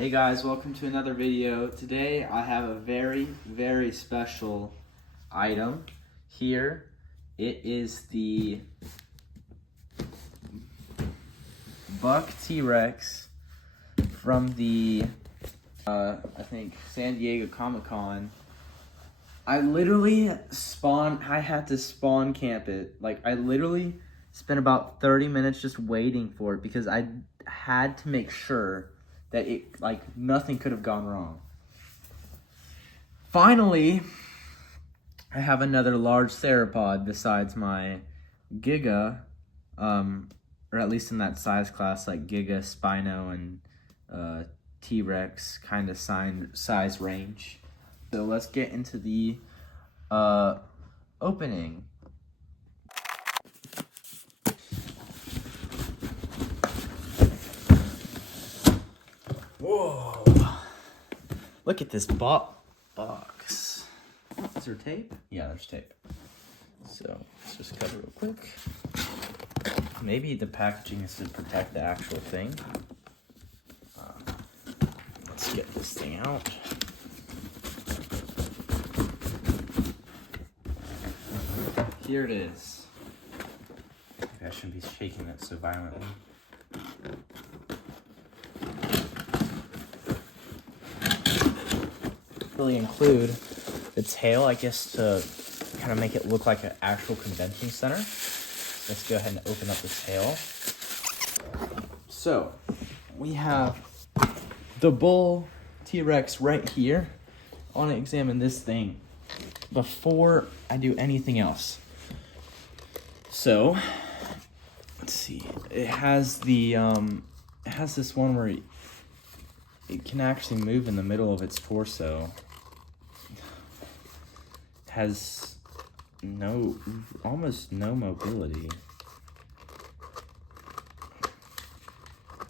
Hey guys, welcome to another video. Today I have a very special item here. It is the Buck T-Rex from the I think San Diego Comic-Con. I had to spawn camp it. Like, I literally spent about 30 minutes just waiting for it because I had to make sure that nothing could have gone wrong. Finally, I have another large theropod besides my Giga, or at least in that size class, like Giga, Spino, and T-Rex kind of size range. So let's get into the opening. Whoa! Look at this box. Is there tape? Yeah, there's tape. So let's just cut it real quick. Maybe the packaging is to protect the actual thing. Let's get this thing out. Here it is. Maybe I shouldn't be shaking it so violently. Really include the tail, I guess, to kind of make it look like an actual convention center. Let's go ahead and open up the tail. So we have the bull T-Rex right here. I want to examine this thing before I do anything else. So let's see. It has the it has this one where it can actually move in the middle of its torso. It has almost no mobility.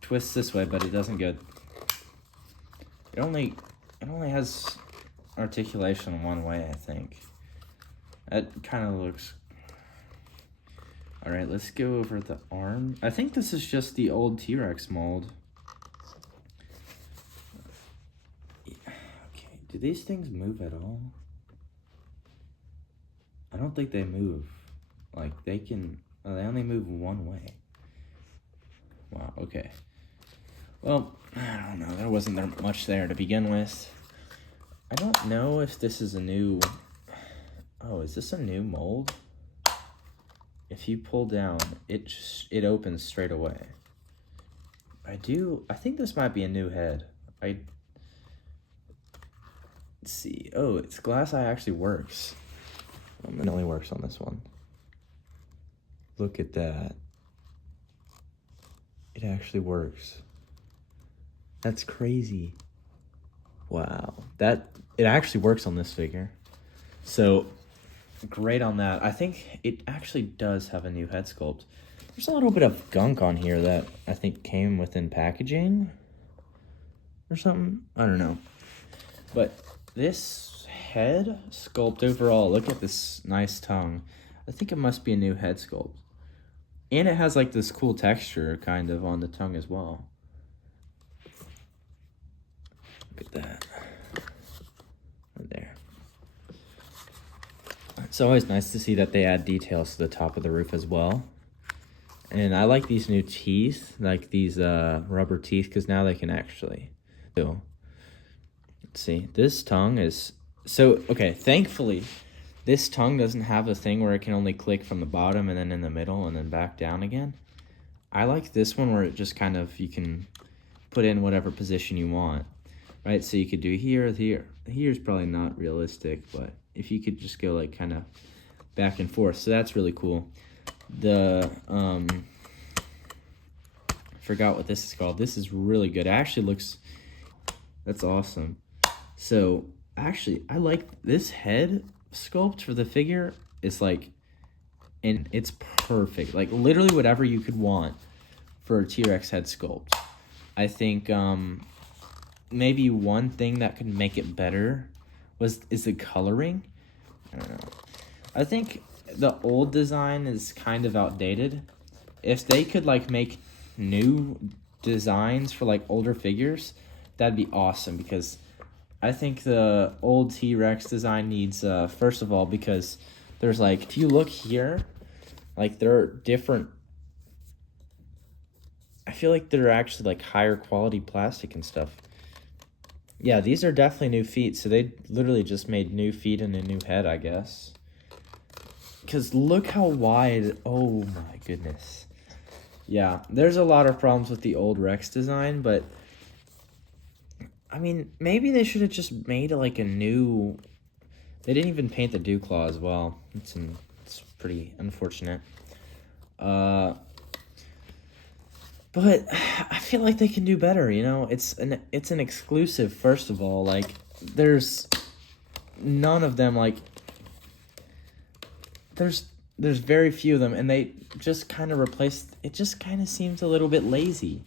Twists this way, but it doesn't go. It only has articulation one way, I think. That kind of looks. All right, let's go over the arm. I think this is just the old T-Rex mold. Okay, do these things move at all? I don't think they move. Like, they can, they only move one way. Wow, okay. Well, I don't know, there wasn't much there to begin with. I don't know if this is a new, is this a new mold? If you pull down, it opens straight away. I think this might be a new head. Let's see. Oh, its glass eye actually works. It only works on this one. Look at that. It actually works. That's crazy. Wow. It actually works on this figure. So great on that. I think it actually does have a new head sculpt. There's a little bit of gunk on here that I think came within packaging or something. I don't know. But this head sculpt overall, look at this nice tongue. I think it must be a new head sculpt. And it has like this cool texture kind of on the tongue as well. Look at that. Right there. It's always nice to see that they add details to the top of the roof as well. And I like these new teeth, like these rubber teeth, because now they can actually do. Let's see, this tongue is, okay, thankfully, this tongue doesn't have a thing where it can only click from the bottom and then in the middle and then back down again. I like this one where it just kind of, you can put in whatever position you want, right? So you could do here. Here's probably not realistic, but if you could just go like kind of back and forth. So that's really cool. The, forgot what this is called. This is really good. It actually looks, that's awesome. So actually, I like this head sculpt for the figure. It's like, and it's perfect. Like literally whatever you could want for a T-Rex head sculpt. I think maybe one thing that could make it better is the coloring. I don't know. I think the old design is kind of outdated. If they could like make new designs for like older figures, that'd be awesome, because I think the old T-Rex design needs, first of all, because there's like, if you look here, like there are different, I feel like they're actually like higher quality plastic and stuff. Yeah, these are definitely new feet, so they literally just made new feet and a new head, I guess. Because look how wide, oh my goodness. Yeah, there's a lot of problems with the old Rex design, but I mean, maybe they should have just made like a new, they didn't even paint the dew claw as well. It's pretty unfortunate. But I feel like they can do better, you know? It's an exclusive, first of all. Like, there's none of them, like, there's very few of them, and they just kind of replaced, it just kind of seems a little bit lazy.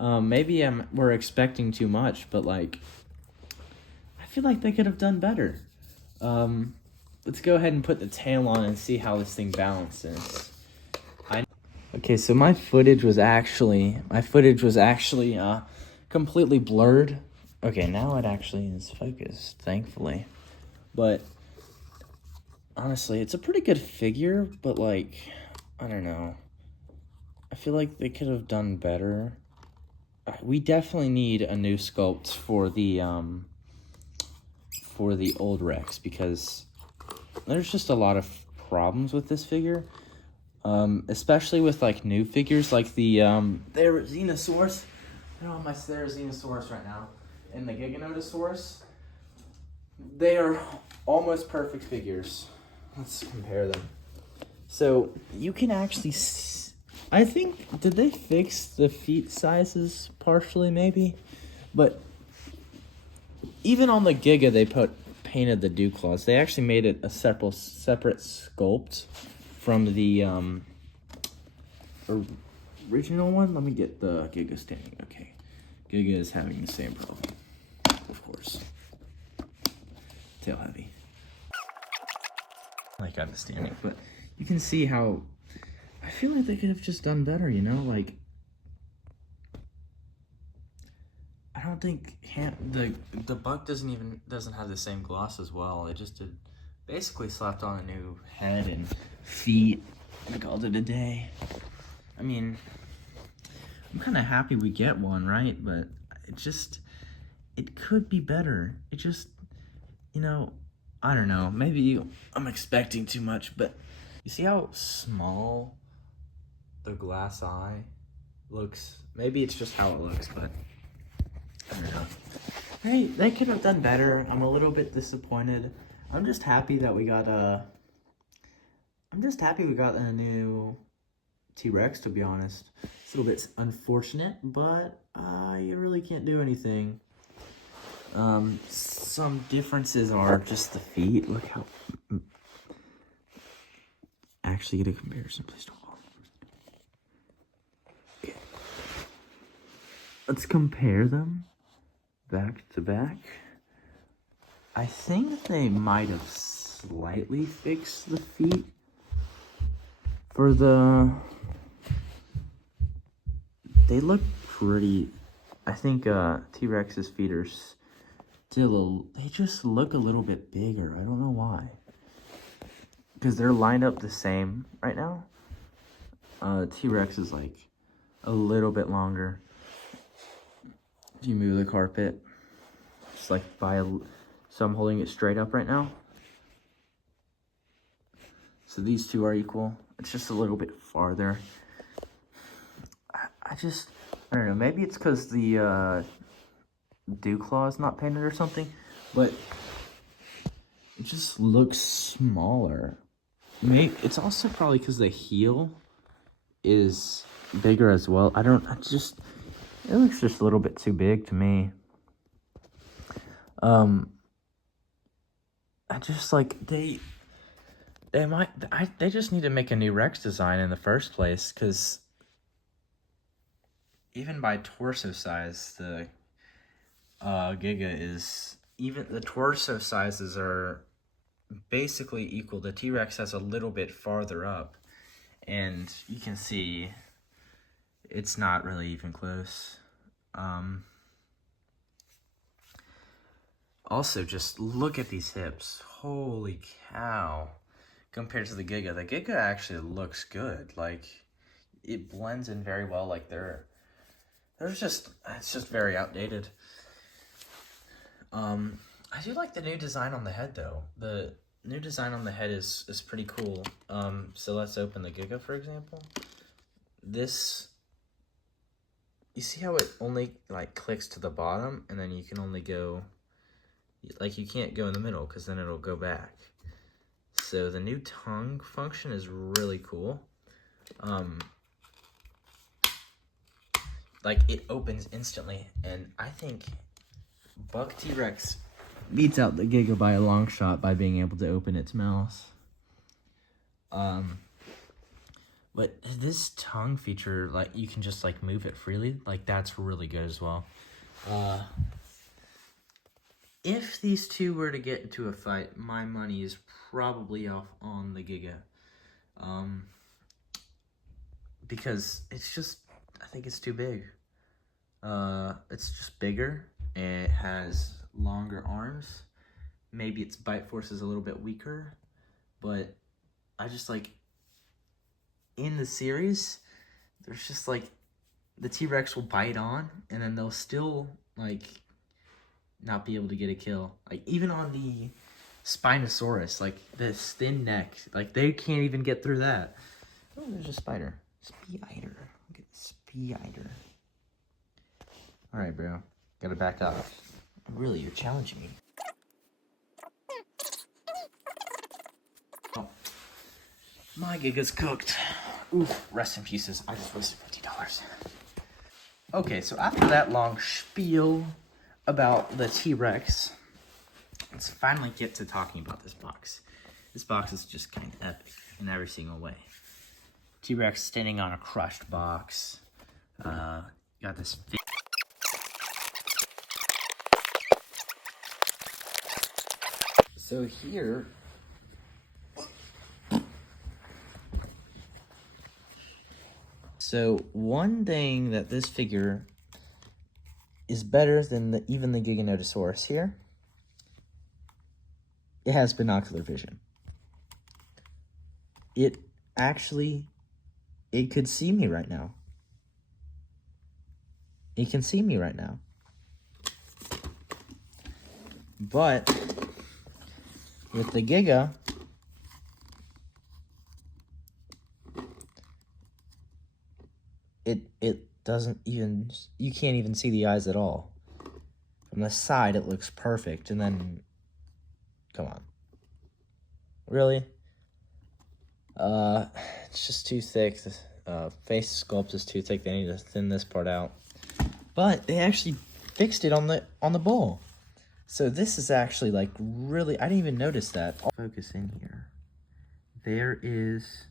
Maybe we're expecting too much, but, like, I feel like they could have done better. Let's go ahead and put the tail on and see how this thing balances. Okay, so my footage was actually completely blurred. Okay, now it actually is focused, thankfully. But honestly, it's a pretty good figure, but like, I don't know. I feel like they could have done better. We definitely need a new sculpt for the old Rex, because there's just a lot of problems with this figure. Especially with like new figures like the Therizinosaurus. They're on my Therizinosaurus right now, and the Giganotosaurus. They are almost perfect figures. Let's compare them. So you can actually I think, did they fix the feet sizes partially maybe? But even on the Giga they painted the dew claws. They actually made it a separate sculpt from the original one. Let me get the Giga standing. Okay, Giga is having the same problem, of course. Tail heavy. Like I'm standing, but you can see how I feel like they could have just done better. You know, like I don't think the buck doesn't have the same gloss as well. It just basically slapped on a new head and feet and called it a day. I mean, I'm kind of happy we get one, right? But it could be better. It just, you know, I don't know. Maybe I'm expecting too much, but you see how small the glass eye looks? Maybe it's just how it looks, but I don't know. Hey, they could have done better. I'm a little bit disappointed. I'm just happy that we got a new T-Rex, to be honest. It's a little bit unfortunate, but you really can't do anything. Some differences are just the feet. Look how... Actually get a comparison, please don't fall. Okay. Let's compare them back to back. I think they might have slightly fixed the feet for the... They look pretty... I think T-Rex's feet are still... They just look a little bit bigger. I don't know why. Because they're lined up the same right now. T-Rex is like a little bit longer. If you move the carpet, just like so I'm holding it straight up right now. So these two are equal. It's just a little bit farther. I don't know. Maybe it's because the dew claw is not painted or something, but it just looks smaller. Maybe it's also probably because the heel is bigger as well. It looks just a little bit too big to me. I just like they just need to make a new Rex design in the first place, because even by torso size, the Giga is, even the torso sizes are basically equal. The T-Rex has a little bit farther up, and you can see it's not really even close. Also, just look at these hips. Holy cow. Compared to the Giga actually looks good. Like, it blends in very well. Like, it's just very outdated. I do like the new design on the head, though. The new design on the head is pretty cool. So let's open the Giga, for example. This, you see how it only, like, clicks to the bottom, and then you can only go, like, you can't go in the middle, because then it'll go back. So the new tongue function is really cool. Like, it opens instantly, and I think Buck T-Rex beats out the Giga by a long shot by being able to open its mouth. But this tongue feature, like, you can just, like, move it freely. Like, that's really good as well. If these two were to get into a fight, my money is probably off on the Giga. Because it's just, I think it's too big. It's just bigger, and it has longer arms. Maybe its bite force is a little bit weaker, but I just, like, in the series, there's just, like, the T-Rex will bite on, and then they'll still, like, not be able to get a kill. Like, even on the Spinosaurus, like, this thin neck, like, they can't even get through that. Oh, there's a spider. Spider. Look at the spider. Alright, bro. Gotta back off. Really, you're challenging me. Oh. My Giga's cooked. Oof, rest in pieces. I just wasted $50. Okay, so after that long spiel about the T-Rex, let's finally get to talking about this box. This box is just kind of epic in every single way. T-Rex standing on a crushed box. Got this. So here, so one thing that this figure is better than even the Giganotosaurus here, it has binocular vision. It could see me right now. It can see me right now. But with the Giga, it doesn't even, you can't even see the eyes at all. From the side, it looks perfect, and then, come on. Really? It's just too thick. The face sculpt is too thick. They need to thin this part out. But they actually fixed it on the bowl. So this is actually, like, really, I didn't even notice that. I'll focus in here. There is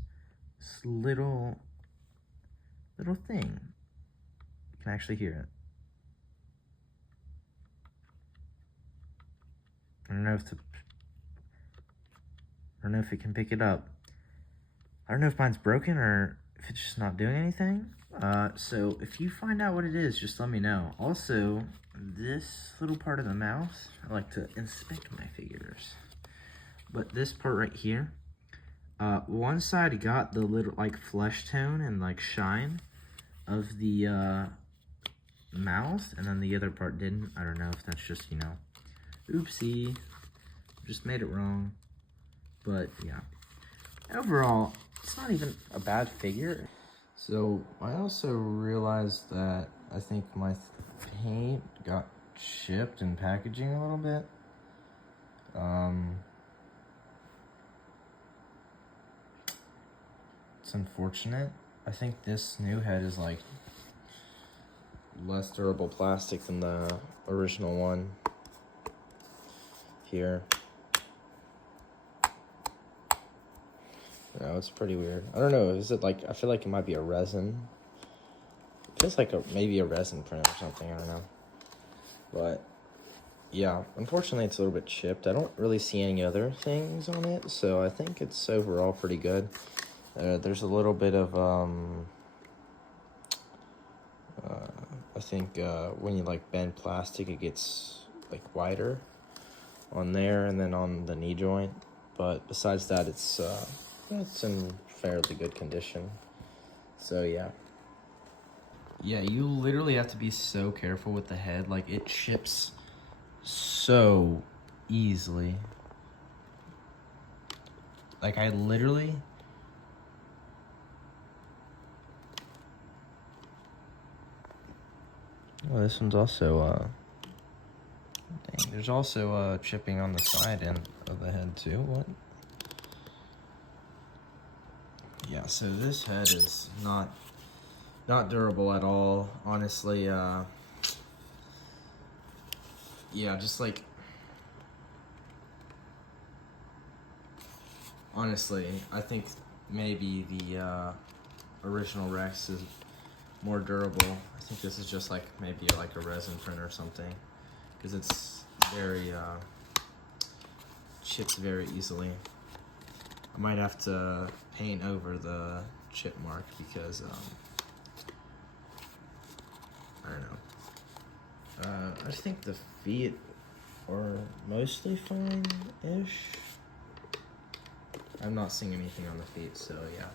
this little thing. You can actually hear it. I don't know if it can pick it up. I don't know if mine's broken or if it's just not doing anything. So if you find out what it is, just let me know. Also, this little part of the mouth, I like to inspect my figures. But this part right here, one side got the little, like, flesh tone and, like, shine of the mouth, and then the other part didn't. I don't know if that's just, you know, oopsie, just made it wrong. But yeah, overall, it's not even a bad figure. So I also realized that I think my paint got chipped in packaging a little bit. It's unfortunate. I think this new head is, like, less durable plastic than the original one here. No, it's pretty weird. I don't know, is it, like, I feel like it might be a resin. It feels like maybe a resin print or something, I don't know. But yeah, unfortunately it's a little bit chipped. I don't really see any other things on it, so I think it's overall pretty good. There's a little bit of I think when you, like, bend plastic, it gets, like, wider. on there and then on the knee joint. But besides that, it's in fairly good condition. So yeah. Yeah, you literally have to be so careful with the head. Like, it chips so easily. Like, I literally... Oh, this one's also, dang, there's also, chipping on the side end of the head, too. What? Yeah, so this head is not durable at all. Honestly, yeah, just like... Honestly, I think maybe the, original Rex is more durable. I think this is just like maybe like a resin print or something, because it's very chips very easily. I might have to paint over the chip mark because I don't know. I think the feet are mostly fine-ish. I'm not seeing anything on the feet, so yeah.